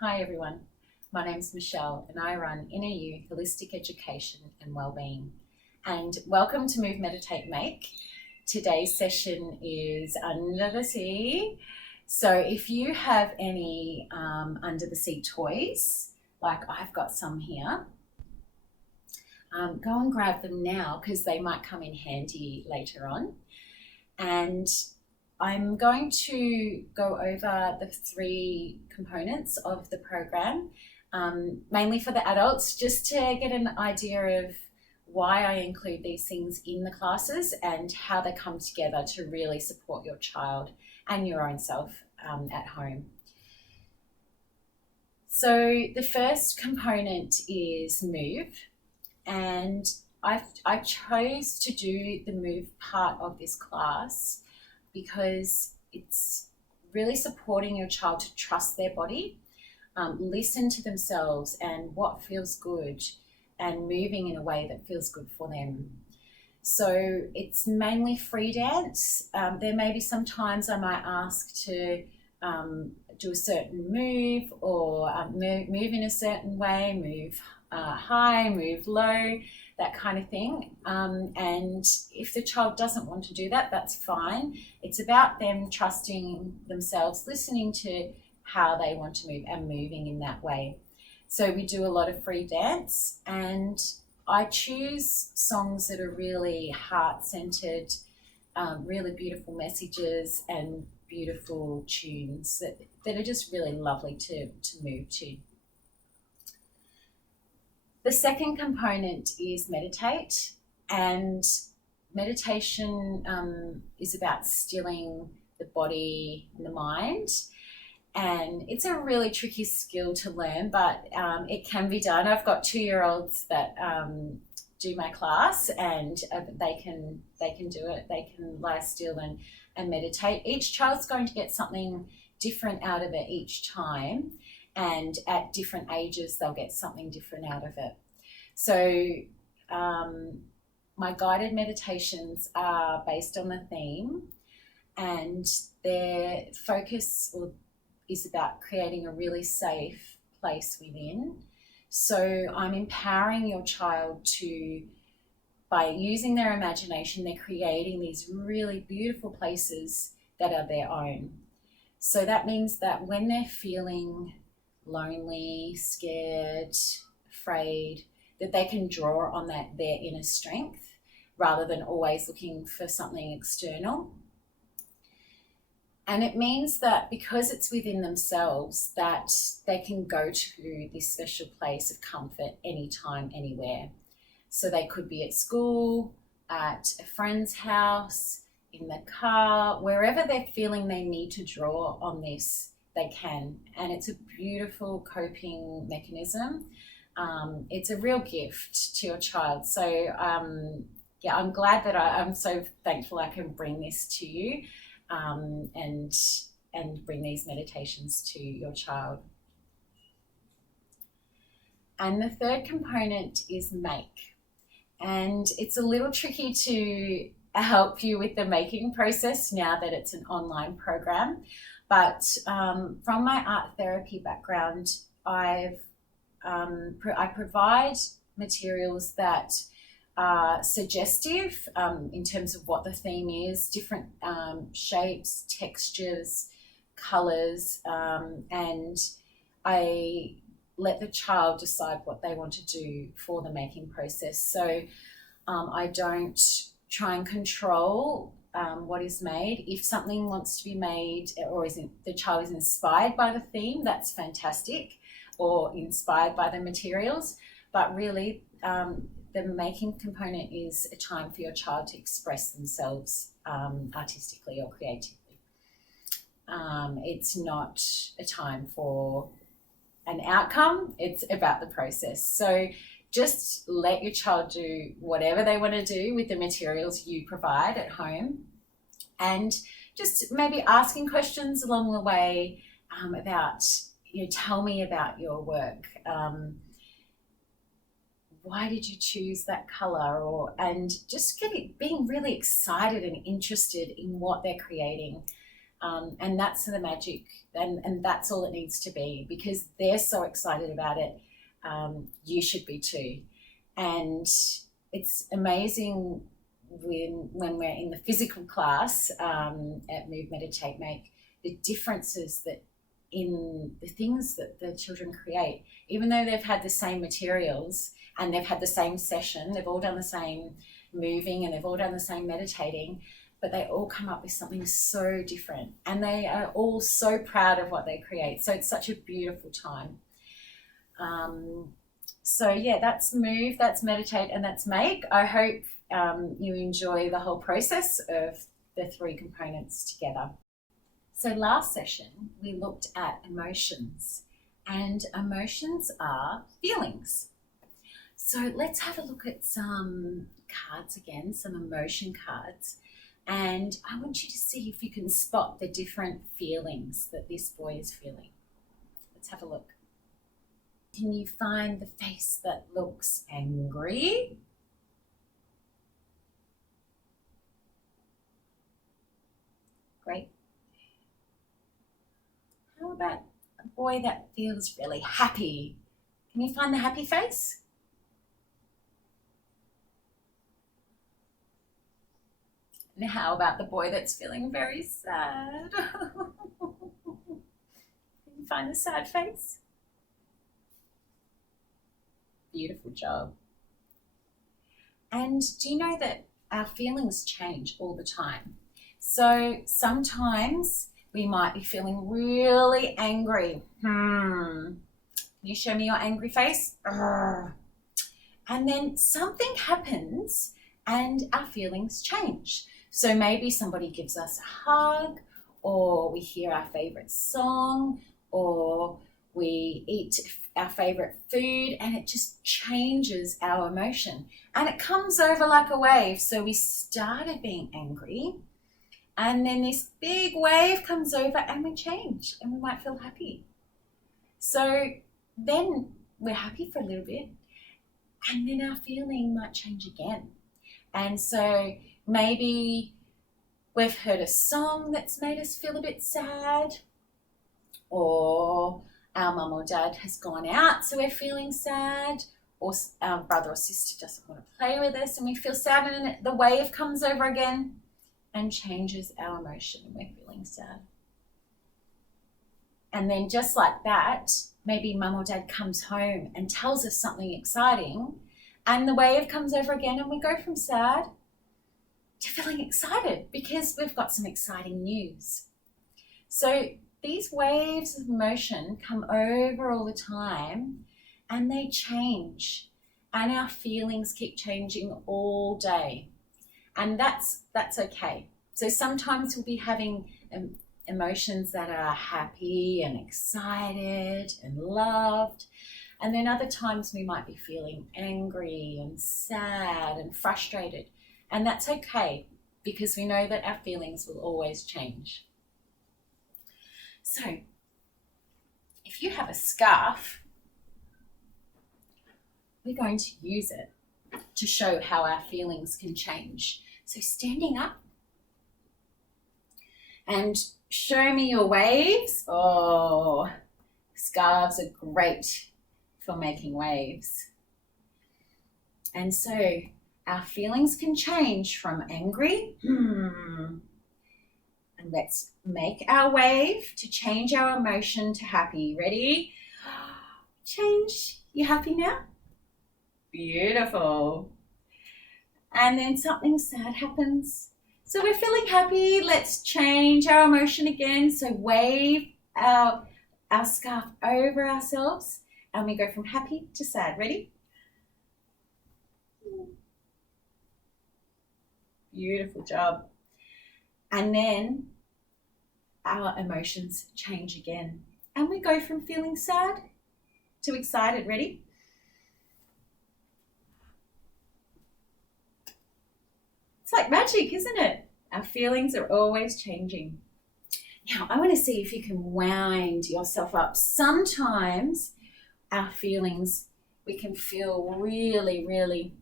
Hi everyone, my name's Michelle and I run Inner You Holistic Education and Wellbeing. And welcome to Move, Meditate, Make. Today's session is Under the Sea. So if you have any under the sea toys, like I've got some here, go and grab them now because they might come in handy later on. And I'm going to go over the three components of the program, mainly for the adults, just to get an idea of why I include these things in the classes and how they come together to really support your child and your own self at home. So the first component is move, and I chose to do the move part of this class because it's really supporting your child to trust their body, listen to themselves and what feels good, and moving in a way that feels good for them. So it's mainly free dance. There may be some times I might ask to do a certain move or move in a certain way, move high, move low, that kind of thing. And if the child doesn't want to do that, that's fine. It's about them trusting themselves, listening to how they want to move and moving in that way. So we do a lot of free dance, and I choose songs that are really heart-centered, really beautiful messages and beautiful tunes that are just really lovely to move to. The second component is meditate, and meditation is about stilling the body and the mind. And it's a really tricky skill to learn, but it can be done. I've got 2-year-olds that do my class, and they can do it. They can lie still and meditate. Each child's going to get something different out of it each time, and at different ages they'll get something different out of it. So my guided meditations are based on the theme, and their focus is about creating a really safe place within. So I'm empowering your child to, by using their imagination, they're creating these really beautiful places that are their own. So that means that when they're feeling lonely, scared, afraid, that they can draw on their inner strength rather than always looking for something external. And it means that because it's within themselves, that they can go to this special place of comfort anytime, anywhere. So they could be at school, at a friend's house, in the car, wherever they're feeling they need to draw on this, they can. And it's a beautiful coping mechanism. It's a real gift to your child. So I'm glad that I'm so thankful I can bring this to you. And bring these meditations to your child. And the third component is make. And it's a little tricky to help you with the making process now that it's an online program. But from my art therapy background, I provide materials that are suggestive in terms of what the theme is, different shapes, textures, colours, and I let the child decide what they want to do for the making process. So I don't try and control what is made. If something wants to be made or the child is inspired by the theme, that's fantastic, or inspired by the materials, but really the making component is a time for your child to express themselves artistically or creatively. It's not a time for an outcome, it's about the process. So just let your child do whatever they want to do with the materials you provide at home, and just maybe asking questions along the way about, tell me about your work. Why did you choose that color? And just being really excited and interested in what they're creating. And that's the magic, and that's all it needs to be, because they're so excited about it. You should be too. And it's amazing when we're in the physical class at Move, Meditate, Make, the differences that in the things that the children create, even though they've had the same materials and they've had the same session, they've all done the same moving and they've all done the same meditating, but they all come up with something so different, and they are all so proud of what they create. So it's such a beautiful time. So yeah, that's Move, that's Meditate, and that's Make. I hope you enjoy the whole process of the 3 components together. So last session, we looked at emotions, and emotions are feelings. So let's have a look at some cards again, some emotion cards. And I want you to see if you can spot the different feelings that this boy is feeling. Let's have a look. Can you find the face that looks angry? Great. How about a boy that feels really happy? Can you find the happy face? And how about the boy that's feeling very sad? Can you find the sad face? Beautiful job. And do you know that our feelings change all the time? So sometimes we might be feeling really angry. Can you show me your angry face? And then something happens and our feelings change. So maybe somebody gives us a hug, or we hear our favorite song, or we eat our favorite food, and it just changes our emotion. And it comes over like a wave. So we started being angry, and then this big wave comes over and we change, and we might feel happy. So then we're happy for a little bit, and then our feeling might change again. And so maybe we've heard a song that's made us feel a bit sad, or our mum or dad has gone out, so we're feeling sad, or our brother or sister doesn't want to play with us and we feel sad, and then the wave comes over again and changes our emotion and we're feeling sad. And then just like that, maybe mum or dad comes home and tells us something exciting, and the wave comes over again and we go from sad to feeling excited because we've got some exciting news. So these waves of emotion come over all the time, and they change, and our feelings keep changing all day, and that's okay. So sometimes we'll be having emotions that are happy and excited and loved, and then other times we might be feeling angry and sad and frustrated, and that's okay, because we know that our feelings will always change. So if you have a scarf, we're going to use it to show how our feelings can change. So standing up, and show me your waves. Oh, scarves are great for making waves. And so our feelings can change from angry. And let's make our wave to change our emotion to happy. Ready? Change. You happy now? Beautiful. And then something sad happens. So we're feeling happy. Let's change our emotion again. So wave our scarf over ourselves, and we go from happy to sad. Ready? Beautiful job. And then our emotions change again, and we go from feeling sad to excited. Ready? It's like magic, isn't it? Our feelings are always changing. Now, I want to see if you can wind yourself up. Sometimes our feelings, we can feel really, really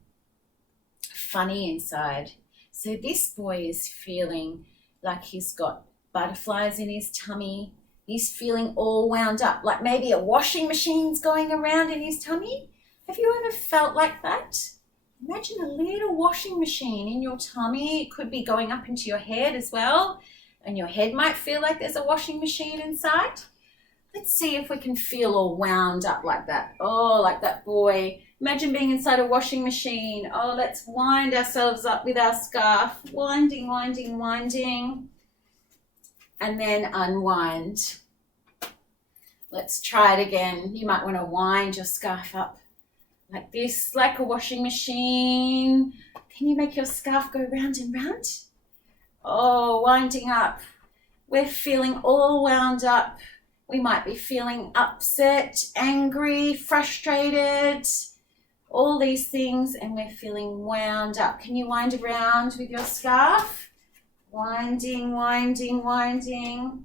funny inside. So this boy is feeling like he's got butterflies in his tummy. He's feeling all wound up, like maybe a washing machine's going around in his tummy. Have you ever felt like that? Imagine a little washing machine in your tummy. It could be going up into your head as well, and your head might feel like there's a washing machine inside. Let's see if we can feel all wound up like that. Oh, like that boy. Imagine being inside a washing machine. Oh, let's wind ourselves up with our scarf. Winding, winding, winding. And then unwind. Let's try it again. You might want to wind your scarf up like this, like a washing machine. Can you make your scarf go round and round? Oh, winding up. We're feeling all wound up. We might be feeling upset, angry, frustrated, all these things, and we're feeling wound up. Can you wind around with your scarf? Winding, winding, winding.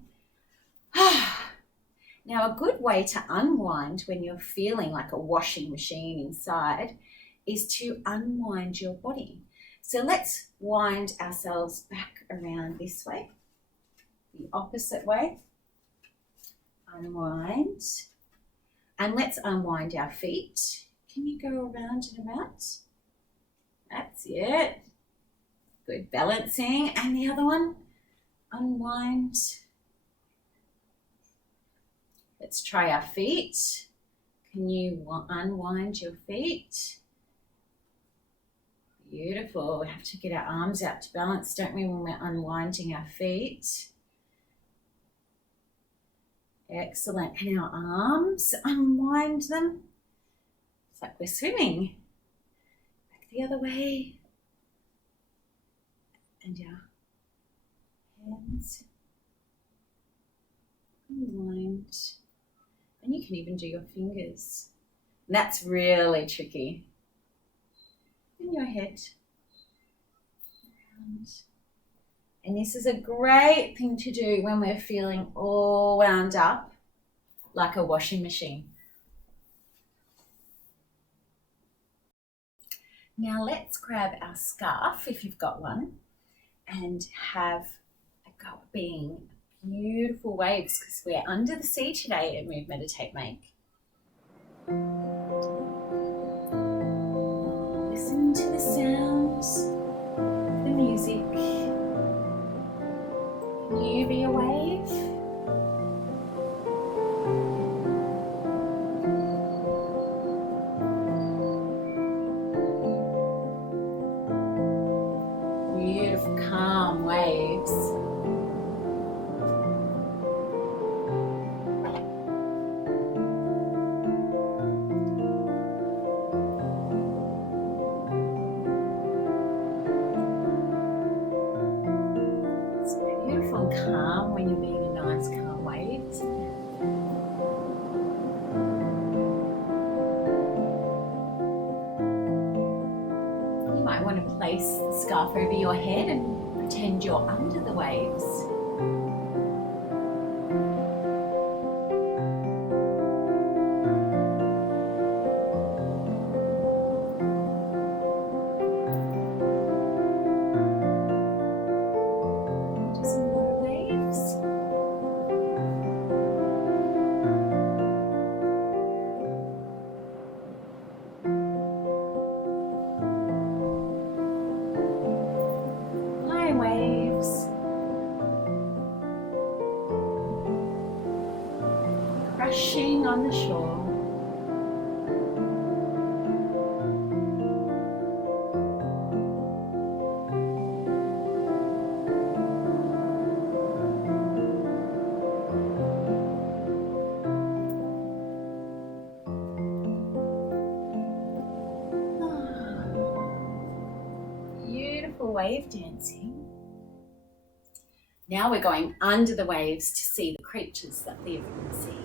Now, a good way to unwind when you're feeling like a washing machine inside is to unwind your body. So let's wind ourselves back around this way, the opposite way. Unwind. And let's unwind our feet. Can you go around and around? That's it. Good balancing. And the other one, unwind. Let's try our feet. Can you unwind your feet? Beautiful. We have to get our arms out to balance, don't we, when we're unwinding our feet? Excellent. And our arms, unwind them. It's like we're swimming. Back the other way. And our hands. Unwind. And you can even do your fingers. And that's really tricky. In your head. And this is a great thing to do when we're feeling all wound up like a washing machine. Now let's grab our scarf, if you've got one, and have a go at being beautiful waves, because we're under the sea today at Move, Meditate, Make. Listen to the sounds, the music. Can you be a wave? Beautiful, calm waves. Calm when you're being a nice calm wave. You might want to place the scarf over your head and pretend you're under the waves. Waves, crashing on the shore. Beautiful wave dancing. Now we're going under the waves to see the creatures that live in the sea.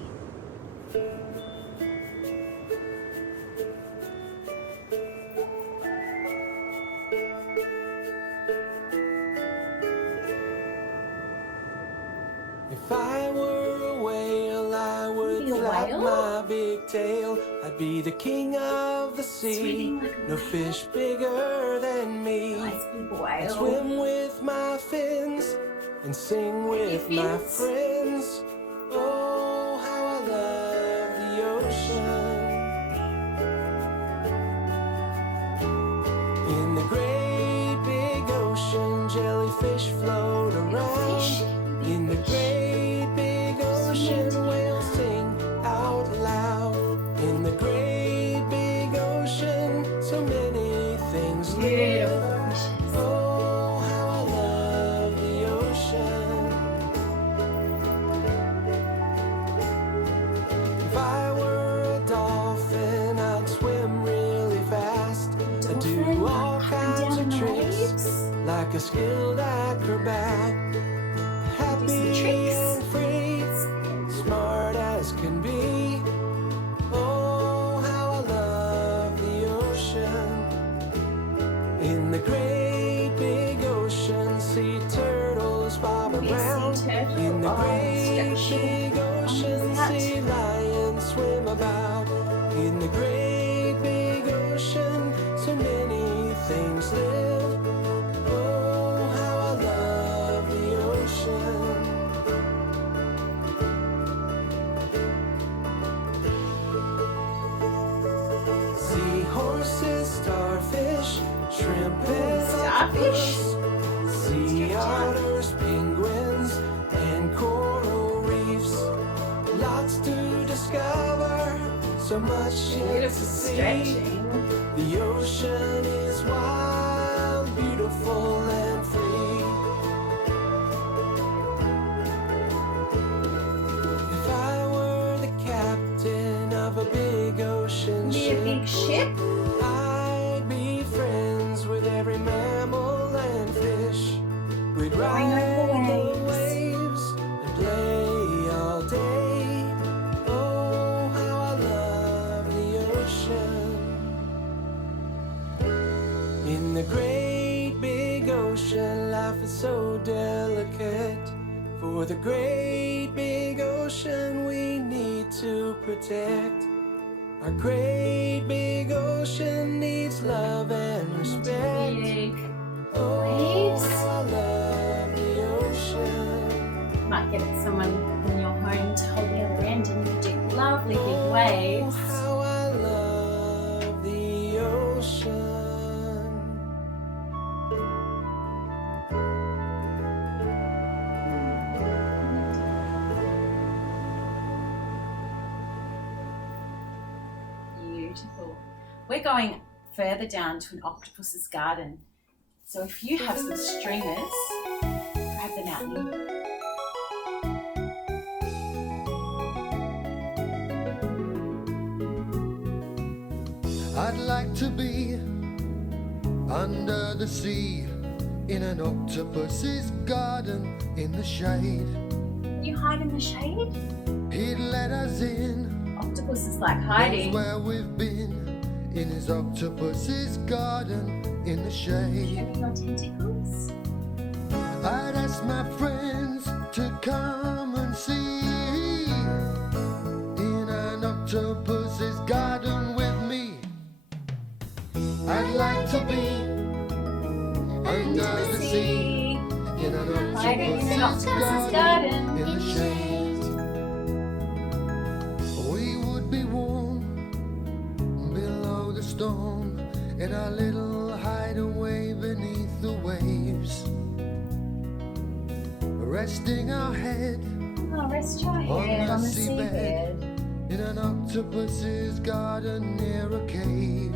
If I were a whale, I would flap my big tail. I'd be the king of the sea. No fish bigger than me. I'd swim with my fins and sing with my friends. Oh, how I love the ocean. In the great big ocean, jellyfish float around. In the great big ocean, whales sing out loud. In the great big ocean, so many things live. Oh, how I love the ocean. If I were a dolphin, I'd swim really fast. I'd do all kinds of tricks like a skilled acrobat. Happy and free, smart as can be. Oh, how I love the ocean. In the great big ocean, sea turtles bob around. In the great big ocean, sea lions swim about. In the great big ocean, so many things live. Oh, how I love the ocean. Seahorses, starfish, shrimp and octopus, sea otters, penguins, and coral reefs. Lots to discover, so much yet to see. The ocean is wild, beautiful, and free. If I were the captain of a big ocean ship, I'd be friends with every mammal and fish. We'd ride the waves and play all day. Oh, how I love the ocean. In the great big ocean, life is so delicate. For the great big ocean, we need to protect. Our great big ocean needs love and respect. Oh, how I love the ocean. Might get someone in your home to hold the other end and you do lovely big waves. Oh, how I love the ocean. Beautiful. We're going further down to an octopus's garden. So if you have some streamers, grab them out now. I'd like to be under the sea in an octopus's garden in the shade. You hide in the shade? He'd let us in. Octopus is like Knows hiding. where we've been in his octopus's garden in the shade. Showing your tentacles. I'd ask my friends to come and see in an octopus's garden with me. I'd like to be under the sea in an Hiding in an octopus's octopus's garden garden. in the shade. We would be warm below the storm in our little hideaway beneath the waves, resting our head Oh, rest your head on the seabed. in an octopus's garden near a cave.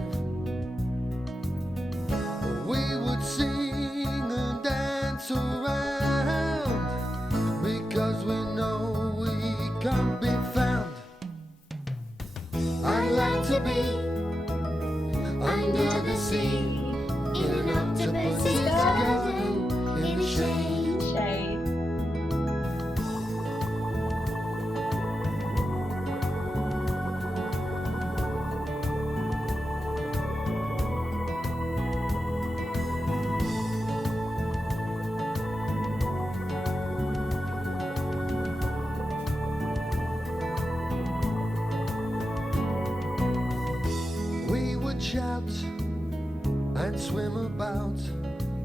We would sing and dance around because we know we can't be found. I'd like to be under the sea in an octopus's garden in the shade. Shade. Shout and swim about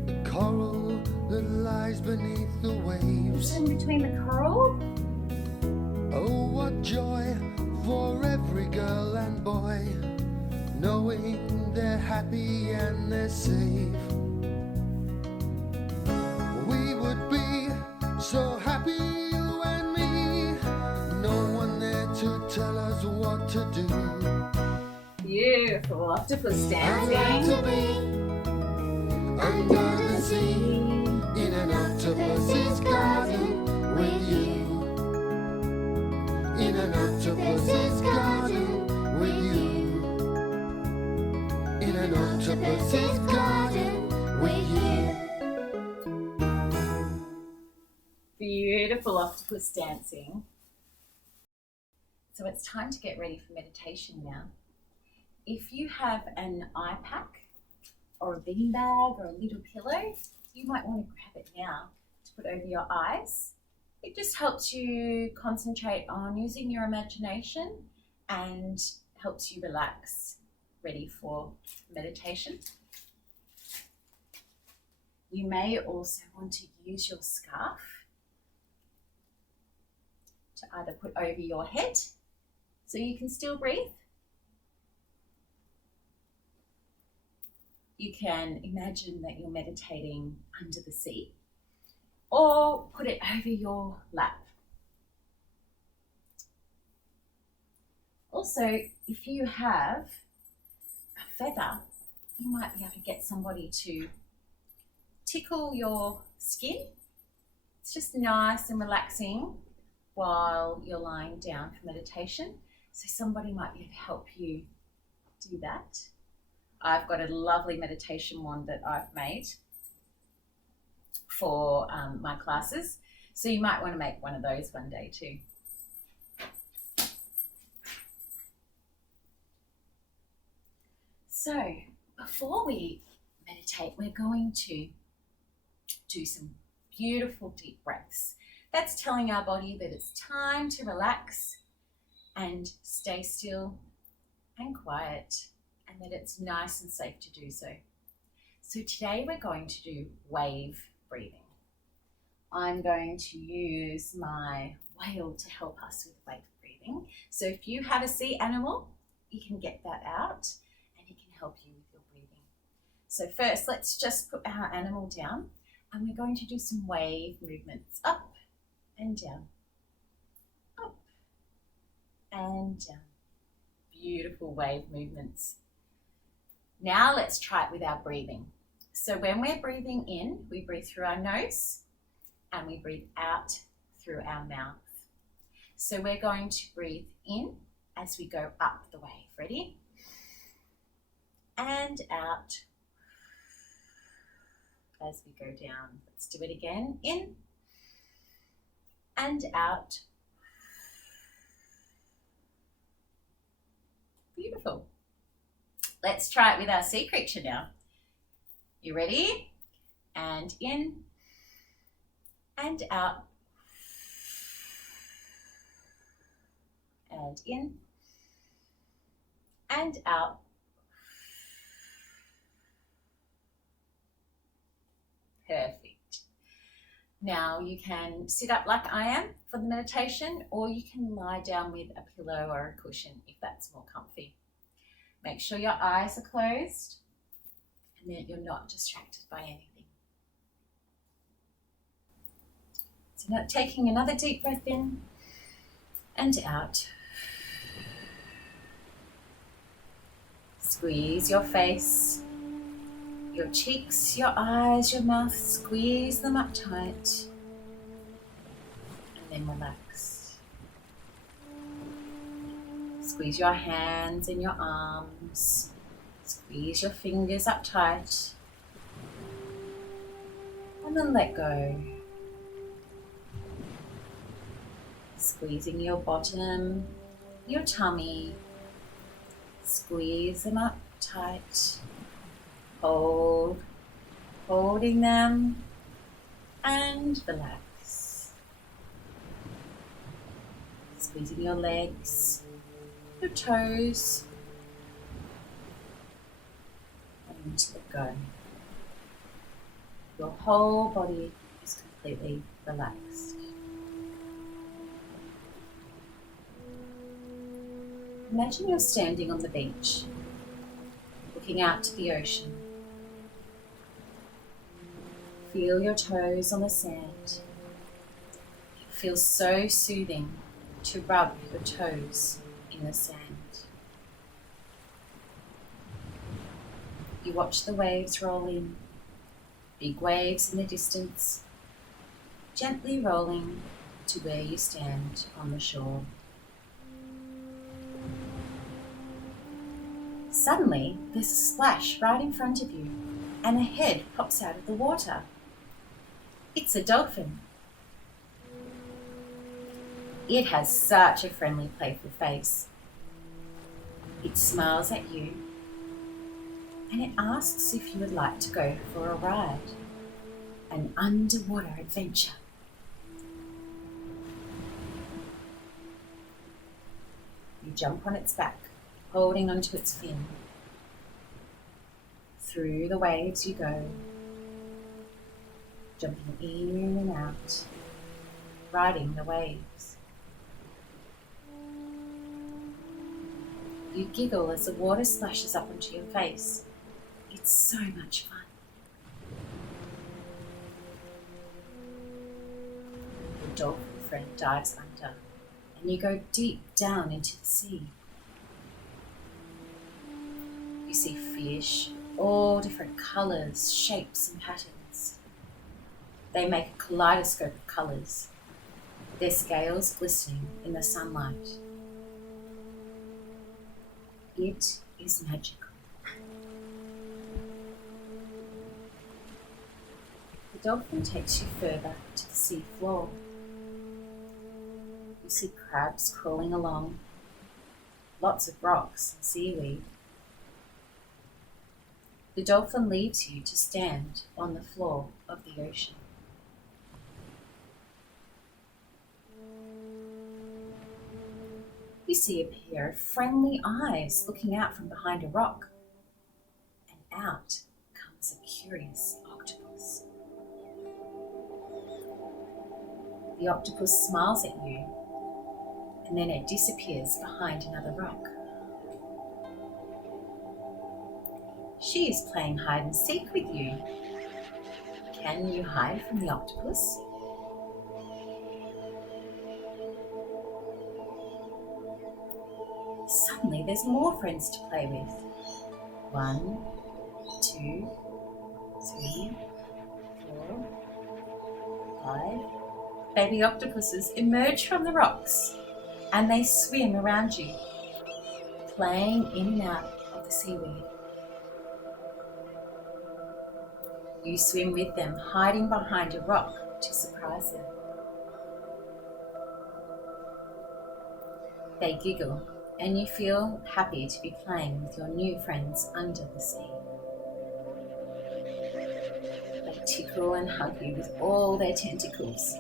the coral that lies beneath the waves. In between the coral. Oh, what joy for every girl and boy, knowing they're happy and they're safe. We would be so happy, you and me, no one there to tell us what to do. Beautiful. Octopus I'd like dancing. to be under the sea in an octopus's garden with you. In an octopus's garden with you. In an octopus's garden with you. Beautiful octopus dancing. So it's time to get ready for meditation now. If you have an eye pack or a bean bag or a little pillow, you might want to grab it now to put over your eyes. It just helps you concentrate on using your imagination and helps you relax, ready for meditation. You may also want to use your scarf to either put over your head so you can still breathe. You can imagine that you're meditating under the sea, or put it over your lap. Also, if you have a feather, you might be able to get somebody to tickle your skin. It's just nice and relaxing while you're lying down for meditation. So somebody might be able to help you do that. I've got a lovely meditation wand that I've made for my classes. So you might want to make one of those one day too. So before we meditate, we're going to do some beautiful deep breaths. That's telling our body that it's time to relax and stay still and quiet, and that it's nice and safe to do so. So today we're going to do wave breathing. I'm going to use my whale to help us with wave breathing. So if you have a sea animal, you can get that out and it can help you with your breathing. So first, let's just put our animal down and we're going to do some wave movements, up and down, up and down. Beautiful wave movements. Now let's try it with our breathing. So when we're breathing in, we breathe through our nose and we breathe out through our mouth. So we're going to breathe in as we go up the wave. Ready? And out as we go down. Let's do it again. In and out. Beautiful. Let's try it with our sea creature now. You ready? And in and out. And in and out. Perfect. Now you can sit up like I am for the meditation, or you can lie down with a pillow or a cushion if that's more comfy. Make sure your eyes are closed and that you're not distracted by anything. So now taking another deep breath in and out. Squeeze your face, your cheeks, your eyes, your mouth, squeeze them up tight and then relax. Squeeze your hands and your arms, squeeze your fingers up tight and then let go. Squeezing your bottom, your tummy, squeeze them up tight. Holding them and relax. Squeezing your legs, your toes, and let go. Your whole body is completely relaxed. Imagine you're standing on the beach, looking out to the ocean. Feel your toes on the sand. It feels so soothing to rub your toes in the sand. You watch the waves roll in, big waves in the distance, gently rolling to where you stand on the shore. Suddenly, there's a splash right in front of you, and a head pops out of the water. It's a dolphin. It has such a friendly, playful face. It smiles at you, and it asks if you would like to go for a ride, an underwater adventure. You jump on its back, holding onto its fin. Through the waves you go, jumping in and out, riding the waves. You giggle as the water splashes up onto your face. It's so much fun. Your dolphin friend dives under, and you go deep down into the sea. You see fish, all different colours, shapes and patterns. They make a kaleidoscope of colours, their scales glistening in the sunlight. It is magical. The dolphin takes you further to the sea floor. You see crabs crawling along, lots of rocks and seaweed. The dolphin leaves you to stand on the floor of the ocean. You see a pair of friendly eyes looking out from behind a rock, and out comes a curious octopus. The octopus smiles at you, and then it disappears behind another rock. She is playing hide and seek with you. Can you hide from the octopus? Suddenly there's more friends to play with. 1, 2, 3, 4, 5. Baby octopuses emerge from the rocks and they swim around you, playing in and out of the seaweed. You swim with them, hiding behind a rock to surprise them. They giggle, and you feel happy to be playing with your new friends under the sea. They tickle and hug you with all their tentacles.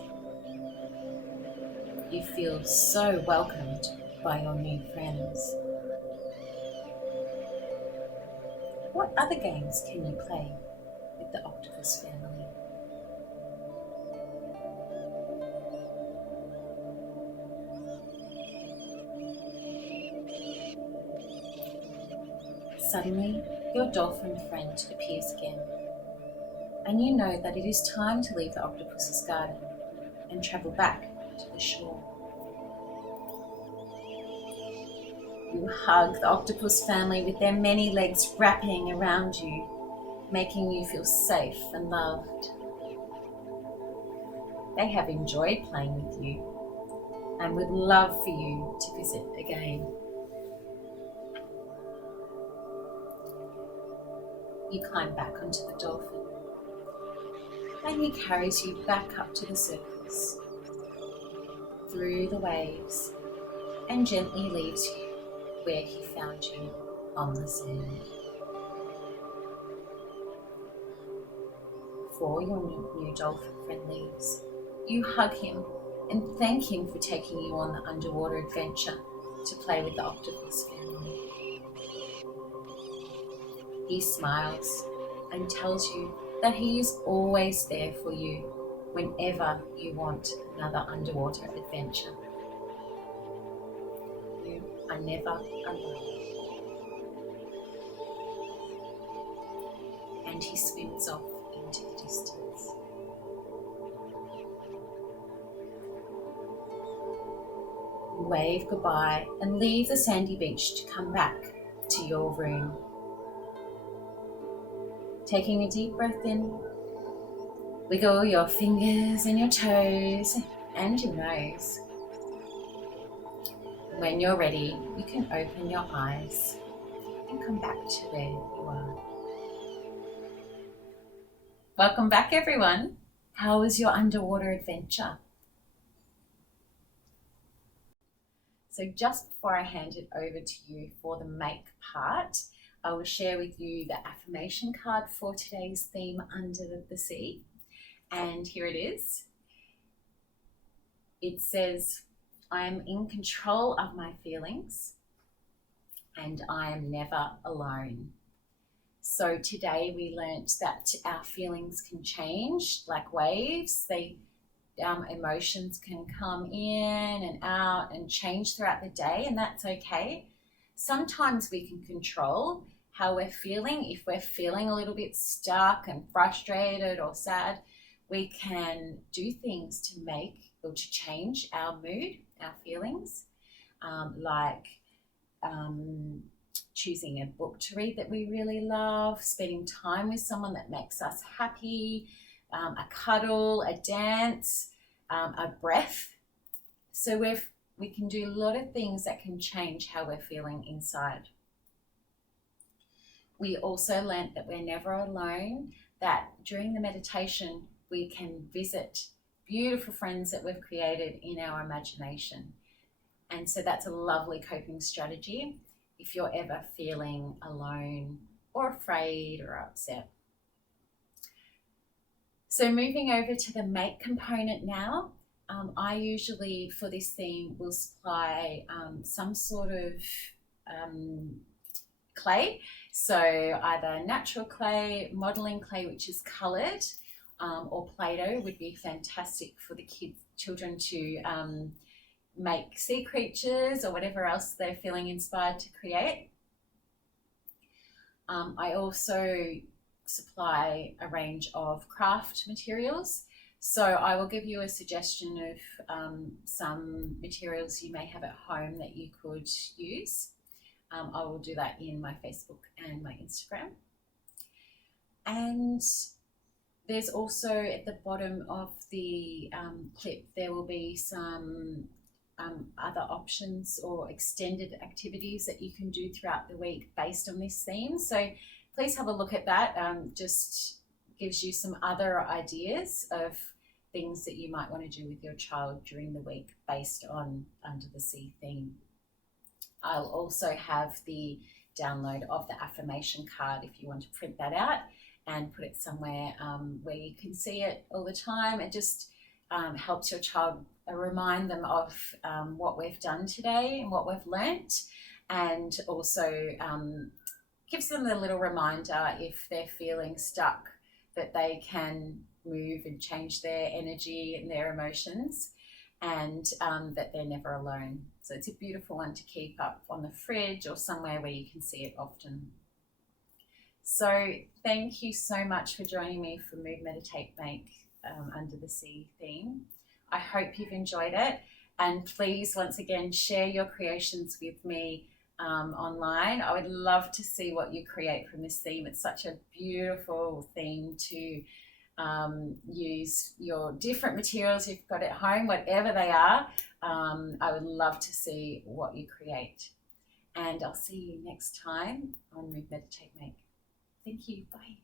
You feel so welcomed by your new friends. What other games can you play with the octopus family? Suddenly, your dolphin friend appears again, and you know that it is time to leave the octopus's garden and travel back to the shore. You hug the octopus family with their many legs wrapping around you, making you feel safe and loved. They have enjoyed playing with you and would love for you to visit again. You climb back onto the dolphin, and he carries you back up to the surface, through the waves, and gently leaves you where he found you on the sand. Before your new dolphin friend leaves, you hug him and thank him for taking you on the underwater adventure to play with the octopus family. He smiles and tells you that he is always there for you whenever you want another underwater adventure. You are never alone. And he swims off into the distance. You wave goodbye and leave the sandy beach to come back to your room. Taking a deep breath in, wiggle your fingers and your toes and your nose. When you're ready, you can open your eyes and come back to where you are. Welcome back, everyone. How was your underwater adventure? So just before I hand it over to you for the make part, I will share with you the affirmation card for today's theme, Under the Sea. And here it is. It says, I am in control of my feelings and I am never alone. So today we learnt that our feelings can change like waves. Emotions can come in and out and change throughout the day, and that's okay. Sometimes we can control how we're feeling. If we're feeling a little bit stuck and frustrated or sad, we can do things to make or to change our mood, our feelings, like choosing a book to read that we really love, spending time with someone that makes us happy, a cuddle, a dance, a breath. So we can do a lot of things that can change how we're feeling inside. We also learnt that we're never alone, that during the meditation we can visit beautiful friends that we've created in our imagination. And so that's a lovely coping strategy if you're ever feeling alone or afraid or upset. So moving over to the make component now, I usually for this theme will supply some sort of clay. So either natural clay, modeling clay which is coloured, or Play-Doh would be fantastic for the children to make sea creatures or whatever else they're feeling inspired to create. I also supply a range of craft materials. So I will give you a suggestion of some materials you may have at home that you could use. I will do that in my Facebook and my Instagram. And there's also at the bottom of the clip, there will be some other options or extended activities that you can do throughout the week based on this theme. So please have a look at that. Just gives you some other ideas of things that you might want to do with your child during the week based on Under the Sea theme. I'll also have the download of the affirmation card if you want to print that out and put it somewhere where you can see it all the time. It just helps your child remind them of what we've done today and what we've learnt, and also gives them a little reminder if they're feeling stuck that they can move and change their energy and their emotions, and that they're never alone. So it's a beautiful one to keep up on the fridge or somewhere where you can see it often. So thank you so much for joining me for Move, Meditate, Make Under the Sea theme. I hope you've enjoyed it, and please once again share your creations with me online. I would love to see what you create from this theme. It's such a beautiful theme to use your different materials you've got at home, whatever they are. I would love to see what you create, and I'll see you next time on Move, Meditate, Make. Thank you. Bye.